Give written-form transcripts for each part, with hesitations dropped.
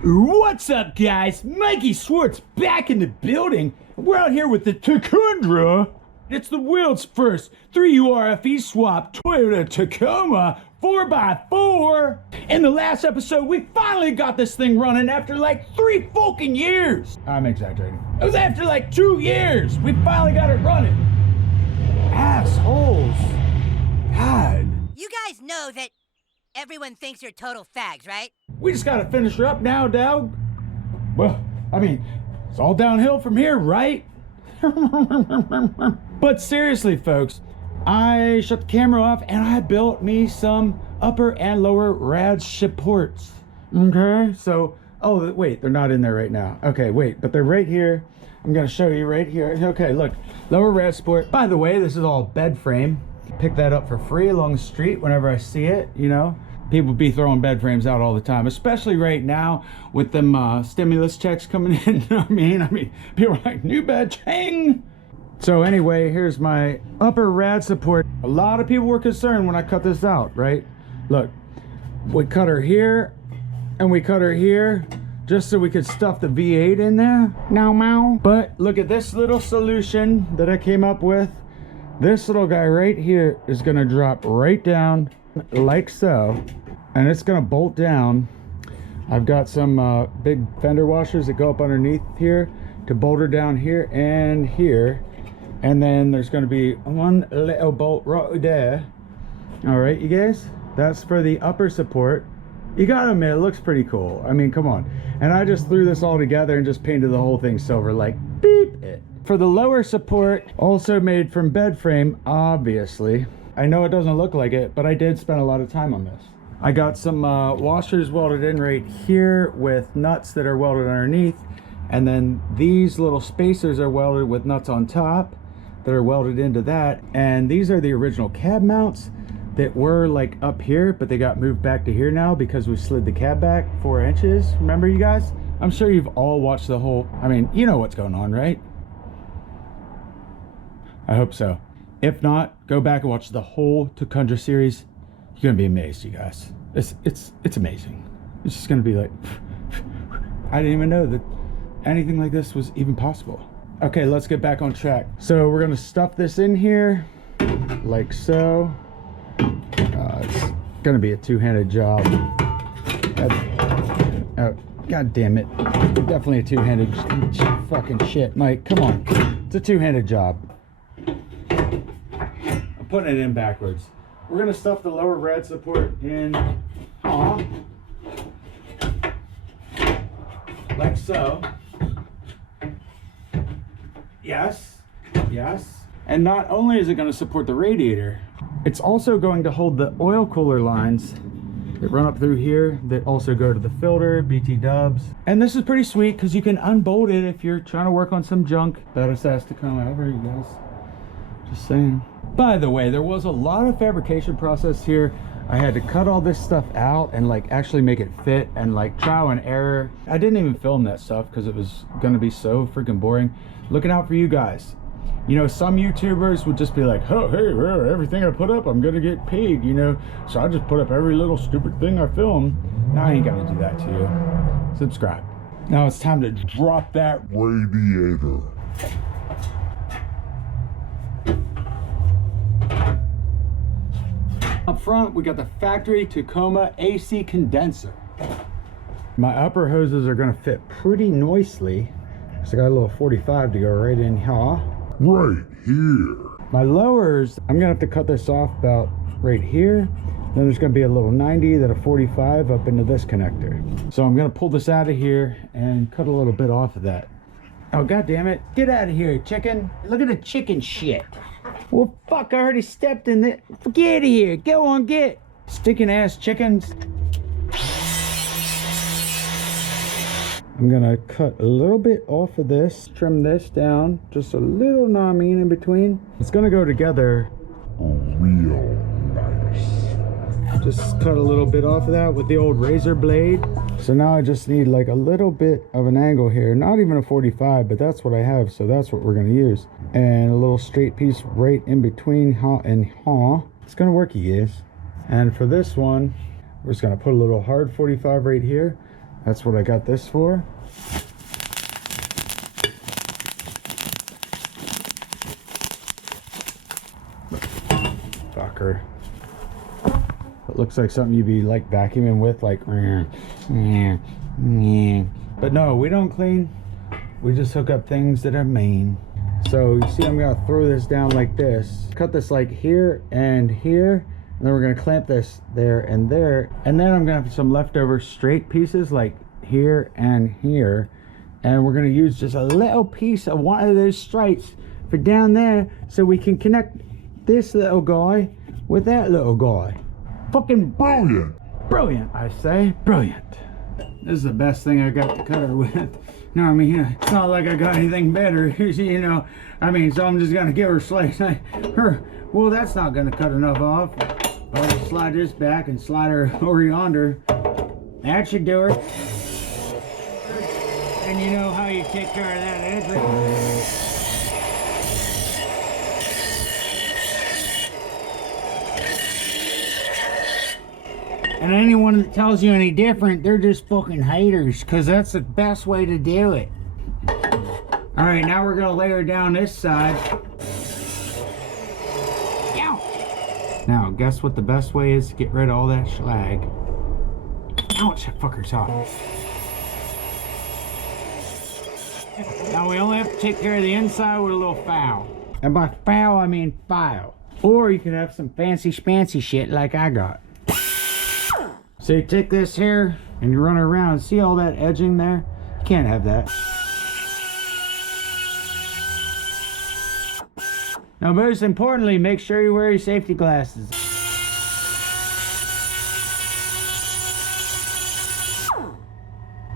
What's up, guys? Mikey Schwartz back in the building. We're out here with the Tacundra. It's the world's first 3URFE swap Toyota Tacoma 4x4. In the last episode, we finally got this thing running after like 3 fucking years. I'm exaggerating. It was after like 2 years. We finally got it running. Assholes. God. You guys know that everyone thinks you're total fags, right? We just gotta finish her up now, dog. Well, I mean, it's all downhill from here, right? But seriously, folks, I shut the camera off and I built me some upper and lower rad supports. Okay, so, oh, wait, they're not in there right now. Okay, wait, but they're right here. I'm gonna show you right here. Okay, look, lower rad support. By the way, this is all bed frame. Pick that up for free along the street whenever I see it, you know. People be throwing bed frames out all the time, especially right now with them stimulus checks coming in. I mean, people are like, new bed, chang. So anyway, here's my upper rad support. A lot of people were concerned when I cut this out, right? Look, we cut her here and we cut her here just so we could stuff the V8 in there. Now, meow. But look at this little solution that I came up with. This little guy right here is gonna drop right down like so, and it's gonna bolt down. I've got some big fender washers that go up underneath here to bolt her down here and here, and then there's gonna be one little bolt right there. All right, you guys, that's for the upper support. You gotta admit, it looks pretty cool. I mean, come on. And I just threw this all together and just painted the whole thing silver, like beep it. For the lower support, also made from bed frame, obviously. I know it doesn't look like it, but I did spend a lot of time on this. I got some washers welded in right here with nuts that are welded underneath. And then these little spacers are welded with nuts on top that are welded into that. And these are the original cab mounts that were like up here, but they got moved back to here now because we slid the cab back 4 inches. Remember, you guys? I'm sure you've all watched the whole, I mean, you know what's going on, right? I hope so. If not, go back and watch the whole Tacundra series. You're gonna be amazed, you guys. It's amazing. It's just gonna be like, I didn't even know that anything like this was even possible. Okay, let's get back on track. So we're gonna stuff this in here like so. It's gonna be a two-handed job. Oh, God damn it. Definitely a two-handed fucking shit. Mike, come on. It's a two-handed job. Putting it in backwards. We're gonna stuff the lower rad support in like so. Yes, yes. And not only is it going to support the radiator, it's also going to hold the oil cooler lines that run up through here that also go to the filter, BT dubs. And this is pretty sweet because you can unbolt it if you're trying to work on some junk. That has to come over, you guys. Just saying. By the way, there was a lot of fabrication process here. I had to cut all this stuff out and like actually make it fit and like trial and error. I didn't even film that stuff because it was gonna be so freaking boring. Looking out for you guys. You know, some YouTubers would just be like, oh, hey, well, everything I put up, I'm gonna get paid, you know? So I just put up every little stupid thing I film. Now I ain't gotta do that to you. Subscribe. Now it's time to drop that radiator. Up front, we got the factory Tacoma AC condenser. My upper hoses are gonna fit pretty nicely. So I got a little 45 to go right in here. Right here. My lowers, I'm gonna have to cut this off about right here. Then there's gonna be a little 90, then a 45 up into this connector. So I'm gonna pull this out of here and cut a little bit off of that. Oh, God damn it. Get out of here, chicken. Look at the chicken shit. Well, fuck, I already stepped in it. Get here. Go on, get. Stinking ass chickens. I'm gonna cut a little bit off of this, trim this down, just a little, know what I mean, in between. It's gonna go together real nice. Just cut a little bit off of that with the old razor blade. So now I just need like a little bit of an angle here. Not even a 45, but that's what I have. So that's what we're gonna use. And a little straight piece right in between ha and ha. It's gonna work, you guys. And for this one, we're just gonna put a little hard 45 right here. That's what I got this for. Fucker. It looks like something you'd be like vacuuming with, like. But no, we don't clean. We just hook up things that are mean. So you see, I'm gonna throw this down like this. Cut this like here and here. And then we're gonna clamp this there and there. And then I'm gonna have some leftover straight pieces like here and here. And we're gonna use just a little piece of one of those stripes for down there so we can connect this little guy with that little guy. Fucking brilliant. Brilliant, I say. Brilliant. This is the best thing I got to cut her with. No, I mean, it's not like I got anything better, you know. I mean, so I'm just gonna give her slice. Well, that's not gonna cut enough off. I'll just slide this back and slide her over yonder. That should do her. And you know how you take care of that edge. And anyone that tells you any different, they're just fucking haters, because that's the best way to do it. All right, now we're gonna layer down this side. Ow! Now, guess what the best way is to get rid of all that slag? Ouch, that fucker's hot. Now we only have to take care of the inside with a little foul. And by foul, I mean file. Or you can have some fancy schmancy shit like I got. So you take this here and you run it around. See all that edging there? You can't have that. Now, most importantly, make sure you wear your safety glasses.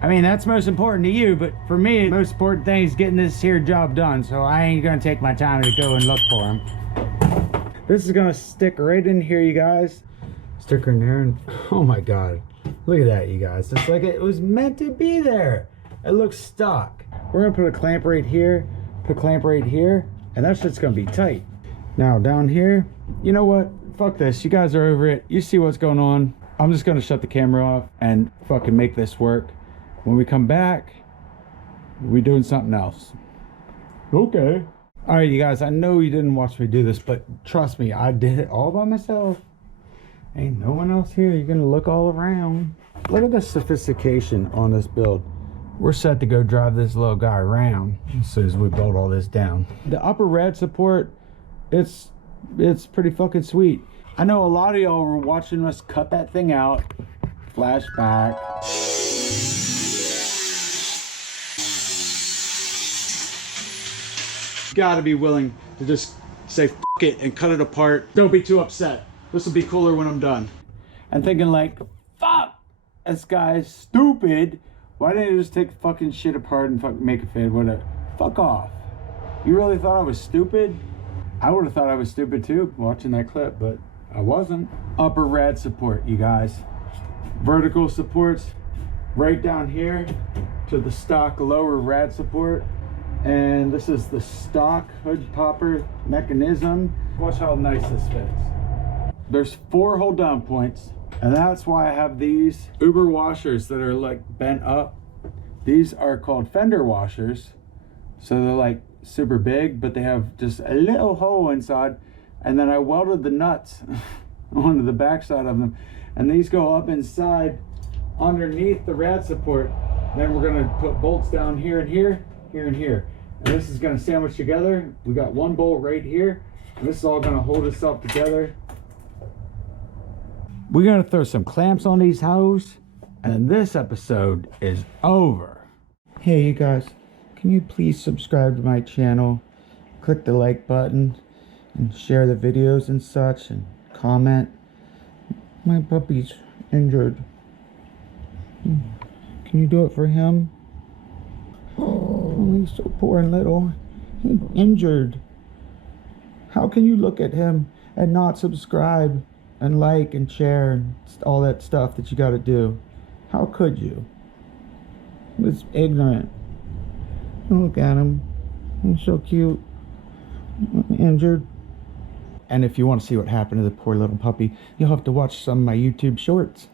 I mean, that's most important to you, but for me, the most important thing is getting this here job done. So I ain't gonna take my time to go and look for them. This is gonna stick right in here, you guys. Stick her in there, and oh my god, look at that, you guys. It's like it was meant to be there. It looks stock. We're gonna put a clamp right here, put a clamp right here, and that shit's gonna be tight. Now down here, you know what, fuck this, you guys are over it, you see what's going on. I'm just gonna shut the camera off and fucking make this work. When we come back, we're doing something else. Okay. All right, you guys, I know you didn't watch me do this, but trust me, I did it all by myself. Ain't no one else here. You're gonna look all around. Look at the sophistication on this build. We're set to go drive this little guy around as soon as we build all this down. The upper rad support, it's pretty fucking sweet. I know a lot of y'all were watching us cut that thing out. Flashback. You gotta be willing to just say F it and cut it apart. Don't be too upset. This will be cooler when I'm done. And thinking like, fuck, this guy's stupid. Why didn't you just take fucking shit apart and fucking make it fit? Whatever. Fuck off. You really thought I was stupid? I would have thought I was stupid too watching that clip, but I wasn't. Upper rad support, you guys. Vertical supports right down here to the stock lower rad support. And this is the stock hood popper mechanism. Watch how nice this fits. There's 4 hold down points, and that's why I have these Uber washers that are like bent up. These are called fender washers. So they're like super big, but they have just a little hole inside. And then I welded the nuts onto the back side of them. And these go up inside underneath the rad support. Then we're gonna put bolts down here and here, here and here. And this is gonna sandwich together. We got one bolt right here. And this is all gonna hold itself together. We're gonna throw some clamps on these hoses, and this episode is over. Hey you guys, can you please subscribe to my channel, click the like button, and share the videos and such, and comment. My puppy's injured. Can you do it for him? Oh, he's so poor and little. He's injured. How can you look at him and not subscribe and like and share and all that stuff that you got to do. How could you? It was ignorant. Look at him. He's so cute. Injured. And if you want to see what happened to the poor little puppy, you'll have to watch some of my YouTube shorts.